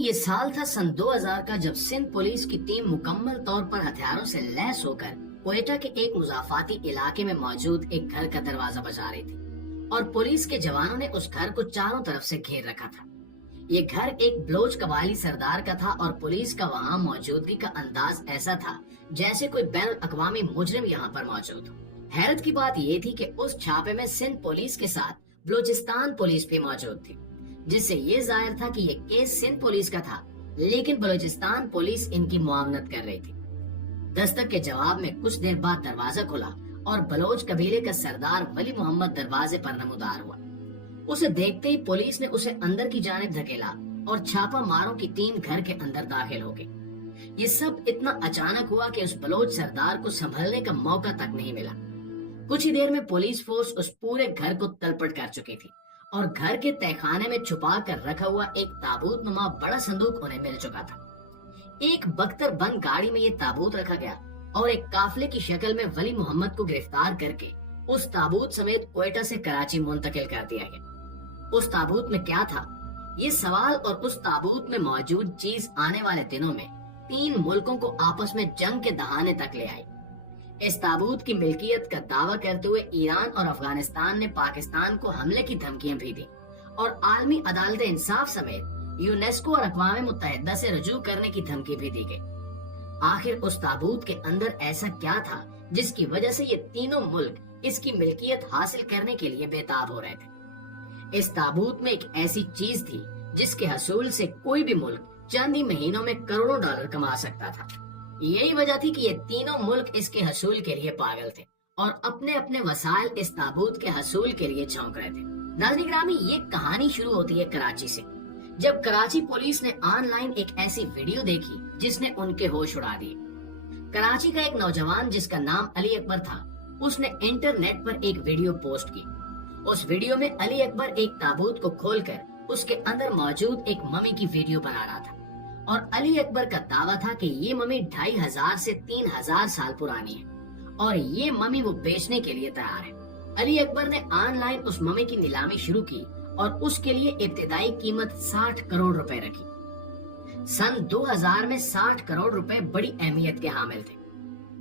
یہ سال تھا سن 2000 کا، جب سندھ پولیس کی ٹیم مکمل طور پر ہتھیاروں سے لیس ہو کر کوئٹہ کے ایک مضافاتی علاقے میں موجود ایک گھر کا دروازہ بجا رہی تھی، اور پولیس کے جوانوں نے اس گھر کو چاروں طرف سے گھیر رکھا تھا۔ یہ گھر ایک بلوچ قبائلی سردار کا تھا، اور پولیس کا وہاں موجودگی کا انداز ایسا تھا جیسے کوئی بین الاقوامی مجرم یہاں پر موجود ہو۔ حیرت کی بات یہ تھی کہ اس چھاپے میں سندھ پولیس کے ساتھ بلوچستان پولیس بھی موجود تھی، جس سے یہ ظاہر تھا کہ یہ کیس سندھ پولیس کا تھا، لیکن بلوچستان پولیس ان کی معاونت کر رہی تھی۔ دستک کے جواب میں کچھ دیر بعد دروازہ کھلا اور بلوچ قبیلے کا سردار ولی محمد دروازے پر نمودار ہوا۔ اسے دیکھتے ہی پولیس نے اسے اندر کی جانب دھکیلا اور چھاپا ماروں کی ٹیم گھر کے اندر داخل ہو گئی۔ یہ سب اتنا اچانک ہوا کہ اس بلوچ سردار کو سنبھلنے کا موقع تک نہیں ملا۔ کچھ ہی دیر میں پولیس فورس اس پورے گھر کو تلپٹ کر چکی تھی، اور گھر کے تہخانے میں چھپا کر رکھا ہوا ایک تابوت نما بڑا صندوق انہیں مل چکا تھا۔ ایک بختر بند گاڑی میں یہ تابوت رکھا گیا، اور ایک قافلے کی شکل میں ولی محمد کو گرفتار کر کے اس تابوت سمیت کوئٹہ سے کراچی منتقل کر دیا گیا۔ اس تابوت میں کیا تھا؟ یہ سوال اور اس تابوت میں موجود چیز آنے والے دنوں میں 3 ملکوں کو آپس میں جنگ کے دہانے تک لے آئی۔ اس تابوت کی ملکیت کا دعویٰ کرتے ہوئے ایران اور افغانستان نے پاکستان کو حملے کی دھمکیاں بھی دی، اور عالمی عدالت انصاف سمیت یونیسکو اور اقوام متحدہ سے رجوع کرنے کی دھمکی بھی دی گئی۔ آخر اس تابوت کے اندر ایسا کیا تھا جس کی وجہ سے یہ تینوں ملک اس کی ملکیت حاصل کرنے کے لیے بےتاب ہو رہے تھے؟ اس تابوت میں ایک ایسی چیز تھی جس کے حصول سے کوئی بھی ملک چند ہی مہینوں میں کروڑوں ڈالر کما سکتا تھا۔ یہی وجہ تھی کہ یہ تینوں ملک اس کے حصول کے لیے پاگل تھے، اور اپنے اپنے وسائل اس تابوت کے حصول کے لیے جھونک رہے تھے۔ ناظرین گرامی، یہ کہانی شروع ہوتی ہے کراچی سے، جب کراچی پولیس نے آن لائن ایک ایسی ویڈیو دیکھی جس نے ان کے ہوش اڑا دیے۔ کراچی کا ایک نوجوان جس کا نام علی اکبر تھا، اس نے انٹرنیٹ پر ایک ویڈیو پوسٹ کی۔ اس ویڈیو میں علی اکبر ایک تابوت کو کھول کر اس کے اندر موجود ایک ممی کی ویڈیو بنا رہا تھا، اور علی اکبر کا دعویٰ تھا کہ یہ ممی 2500 سے 3000 سال پرانی ہے، اور یہ ممی وہ بیچنے کے لیے تیار ہے۔ علی اکبر نے آن لائن اس ممی کی نیلامی شروع کی، اور اس کے لیے ابتدائی قیمت 60 کروڑ روپے رکھی۔ سن 2000 میں 60 کروڑ روپے بڑی اہمیت کے حامل تھے۔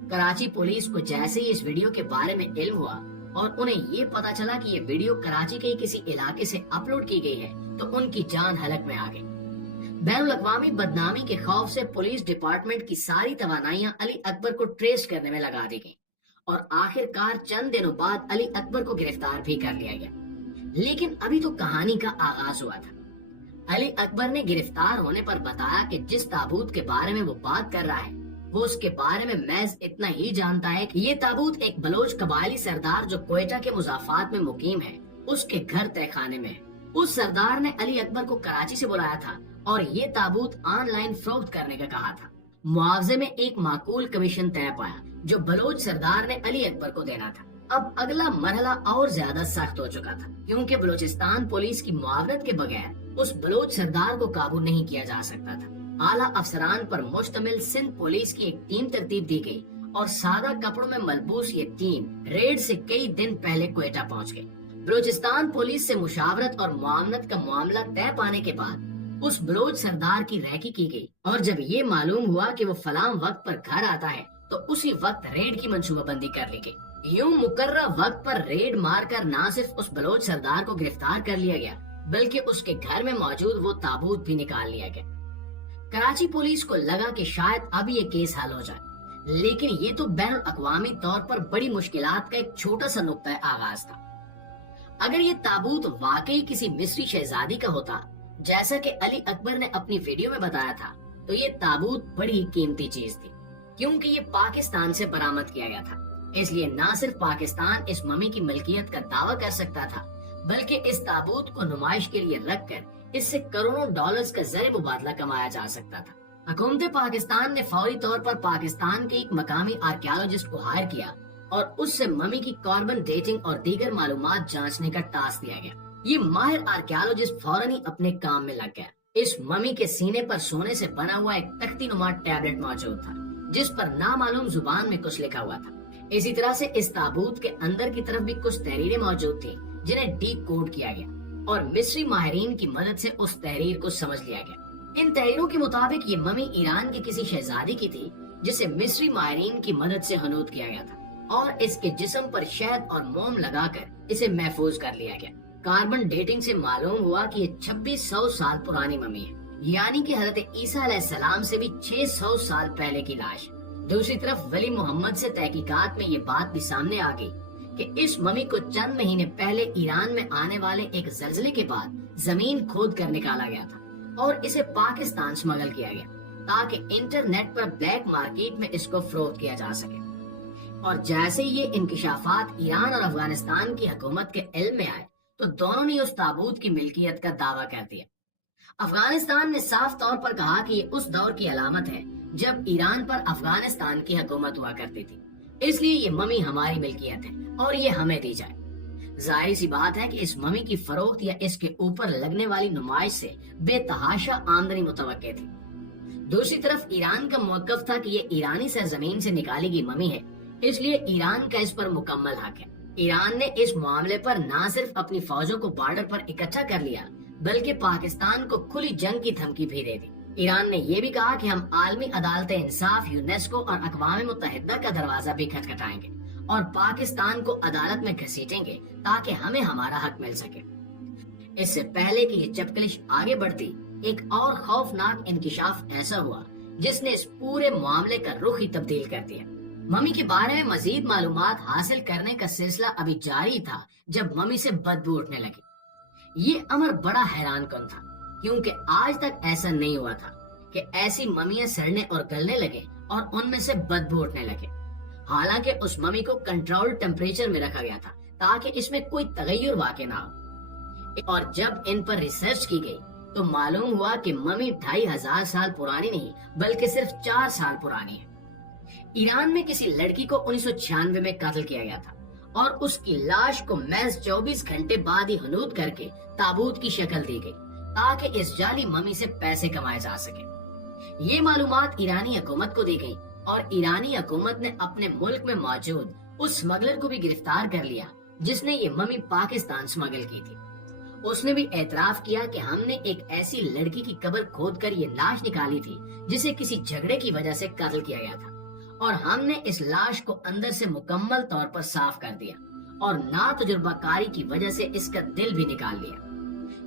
کراچی پولیس کو جیسے ہی اس ویڈیو کے بارے میں علم ہوا اور انہیں یہ پتا چلا کہ یہ ویڈیو کراچی کے کسی علاقے سے اپلوڈ کی گئی ہے، تو ان کی جان ہلک میں آ گئی۔ بین الاقوامی بدنامی کے خوف سے پولیس ڈپارٹمنٹ کی ساری توانائیاں علی اکبر کو ٹریس کرنے میں لگا دی گئیں، اور آخر کار چند دنوں بعد علی اکبر کو گرفتار بھی کر لیا گیا۔ لیکن ابھی تو کہانی کا آغاز ہوا تھا۔ علی اکبر نے گرفتار ہونے پر بتایا کہ جس تابوت کے بارے میں وہ بات کر رہا ہے، وہ اس کے بارے میں محض اتنا ہی جانتا ہے کہ یہ تابوت ایک بلوچ قبائلی سردار جو کوئٹہ کے مضافات میں مقیم ہے، اس کے گھر تہخانے میں ہے۔ اس سردار نے علی اکبر کو کراچی سے بلایا تھا اور یہ تابوت آن لائن فروخت کرنے کا کہا تھا۔ معاوضے میں ایک معقول کمیشن طے پایا جو بلوچ سردار نے علی اکبر کو دینا تھا۔ اب اگلا مرحلہ اور زیادہ سخت ہو چکا تھا، کیونکہ بلوچستان پولیس کی معاونت کے بغیر اس بلوچ سردار کو قابو نہیں کیا جا سکتا تھا۔ اعلیٰ افسران پر مشتمل سندھ پولیس کی ایک ٹیم ترتیب دی گئی، اور سادہ کپڑوں میں ملبوس یہ ٹیم ریڈ سے کئی دن پہلے کوئٹہ پہنچ گئی۔ بلوچستان پولیس سے مشاورت اور معاونت کا معاملہ طے پانے کے بعد اس بلوچ سردار کی ریکی کی گئی، اور جب یہ معلوم ہوا کہ وہ فلاں وقت پر گھر آتا ہے تو اسی وقت ریڈ کی منصوبہ بندی کر لی گئی۔ یوں مقررہ وقت پر ریڈ مار کر نہ صرف اس بلوچ سردار کو گرفتار کر لیا گیا، بلکہ اس کے گھر میں موجود وہ تابوت بھی نکال لیا گیا۔ کراچی پولیس کو لگا کہ شاید اب یہ کیس حل ہو جائے، لیکن یہ تو بین الاقوامی طور پر بڑی مشکلات کا ایک چھوٹا سا نقطہ آغاز تھا۔ اگر یہ تابوت واقعی کسی مصری شہزادی کا ہوتا، جیسا کہ علی اکبر نے اپنی ویڈیو میں بتایا تھا، تو یہ تابوت بڑی قیمتی چیز تھی، کیونکہ یہ پاکستان سے برآمد کیا گیا تھا۔ اس لیے نہ صرف پاکستان اس ممی کی ملکیت کا دعویٰ کر سکتا تھا، بلکہ اس تابوت کو نمائش کے لیے رکھ کر اس سے کروڑوں ڈالرز کا زر مبادلہ کمایا جا سکتا تھا۔ حکومت پاکستان نے فوری طور پر پاکستان کے ایک مقامی آرکیالوجسٹ کو ہائر کیا، اور اس سے ممی کی کاربن ڈیٹنگ اور دیگر معلومات جانچنے کا ٹاسک دیا گیا۔ یہ ماہر آرکیالوجسٹ فوراً ہی اپنے کام میں لگ گیا۔ اس ممی کے سینے پر سونے سے بنا ہوا ایک تختی نما ٹیبلٹ موجود تھا، جس پر نامعلوم زبان میں کچھ لکھا ہوا تھا۔ اسی طرح سے اس تابوت کے اندر کی طرف بھی کچھ تحریریں موجود تھیں جنہیں ڈی کوڈ کیا گیا، اور مصری ماہرین کی مدد سے اس تحریر کو سمجھ لیا گیا۔ ان تحریروں کے مطابق یہ ممی ایران کے کسی شہزادی کی تھی جسے مصری ماہرین کی مدد سے حنوط کیا گیا تھا اور اس کے جسم پر شہد اور موم لگا کر اسے محفوظ کر لیا گیا۔ کاربن ڈیٹنگ سے معلوم ہوا کہ یہ 2600 سال پرانی ممی ہے، یعنی کہ حضرت عیسیٰ علیہ السلام سے بھی 600 سال پہلے کی لاش۔ دوسری طرف ولی محمد سے تحقیقات میں یہ بات بھی سامنے آ گئی کہ اس ممی کو چند مہینے پہلے ایران میں آنے والے ایک زلزلے کے بعد زمین کھود کر نکالا گیا تھا اور اسے پاکستان سمگل کیا گیا تاکہ انٹرنیٹ پر بلیک مارکیٹ میں اس کو فروخت کیا جا سکے۔ اور جیسے یہ انکشافات ایران اور افغانستان کی حکومت کے علم میں آئے تو دونوں نے اس تابوت کی ملکیت کا دعویٰ کر دیا۔ افغانستان نے صاف طور پر کہا کہ یہ اس دور کی علامت ہے جب ایران پر افغانستان کی حکومت ہوا کرتی تھی، اس لیے یہ ممی ہماری ملکیت ہے اور یہ ہمیں دی جائے۔ ظاہر سی بات ہے کہ اس ممی کی فروخت یا اس کے اوپر لگنے والی نمائش سے بے تحاشا آمدنی متوقع تھی۔ دوسری طرف ایران کا موقف تھا کہ یہ ایرانی سرزمین سے نکالی گئی ممی ہے، اس لیے ایران کا اس پر مکمل حق ہے۔ ایران نے اس معاملے پر نہ صرف اپنی فوجوں کو بارڈر پر اکٹھا کر لیا بلکہ پاکستان کو کھلی جنگ کی دھمکی بھی دے دی۔ ایران نے یہ بھی کہا کہ ہم عالمی عدالت انصاف، یونیسکو اور اقوام متحدہ کا دروازہ بھی کھٹکھٹائیں گے اور پاکستان کو عدالت میں گھسیٹیں گے تاکہ ہمیں ہمارا حق مل سکے۔ اس سے پہلے کہ یہ چپکلش آگے بڑھتی، ایک اور خوفناک انکشاف ایسا ہوا جس نے اس پورے معاملے کا رخ ہی تبدیل کر دیا۔ ممی کے بارے میں مزید معلومات حاصل کرنے کا سلسلہ ابھی جاری تھا جب ممی سے بدبو اٹھنے لگی۔ یہ امر بڑا حیران کن تھا کیونکہ آج تک ایسا نہیں ہوا تھا کہ ایسی ممیاں سڑنے اور گلنے لگے اور ان میں سے بدبو اٹھنے لگے۔ حالانکہ اس ممی کو کنٹرول ٹیمپریچر میں رکھا گیا تھا تاکہ اس میں کوئی تغیر واقع نہ ہو، اور جب ان پر ریسرچ کی گئی تو معلوم ہوا کہ ممی 2500 سال پرانی نہیں بلکہ صرف 4 سال پرانی ہے۔ ایران میں کسی لڑکی کو 1996 میں قتل کیا گیا تھا اور اس کی لاش کو محض 24 گھنٹے بعد ہی حنوط کر کے تابوت کی شکل دی گئی تاکہ اس جعلی ممی سے پیسے کمائے جا سکے۔ یہ معلومات ایرانی حکومت کو دی گئی اور ایرانی حکومت نے اپنے ملک میں موجود اس اسمگلر کو بھی گرفتار کر لیا جس نے یہ ممی پاکستان اسمگل کی تھی۔ اس نے بھی اعتراف کیا کہ ہم نے ایک ایسی لڑکی کی قبر کھود کر یہ لاش نکالی تھی جسے کسی جھگڑے کی وجہ سے قتل کیا گیا تھا، اور ہم نے اس لاش کو اندر سے مکمل طور پر صاف کر دیا اور نا تجربہ کاری کی وجہ سے اس کا دل بھی نکال لیا۔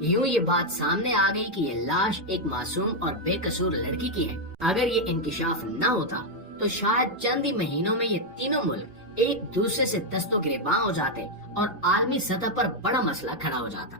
یوں یہ بات سامنے آ گئی کہ یہ لاش ایک معصوم اور بے قصور لڑکی کی ہے۔ اگر یہ انکشاف نہ ہوتا تو شاید چند ہی مہینوں میں یہ تینوں ملک ایک دوسرے سے دست و گریباں ہو جاتے اور عالمی سطح پر بڑا مسئلہ کھڑا ہو جاتا۔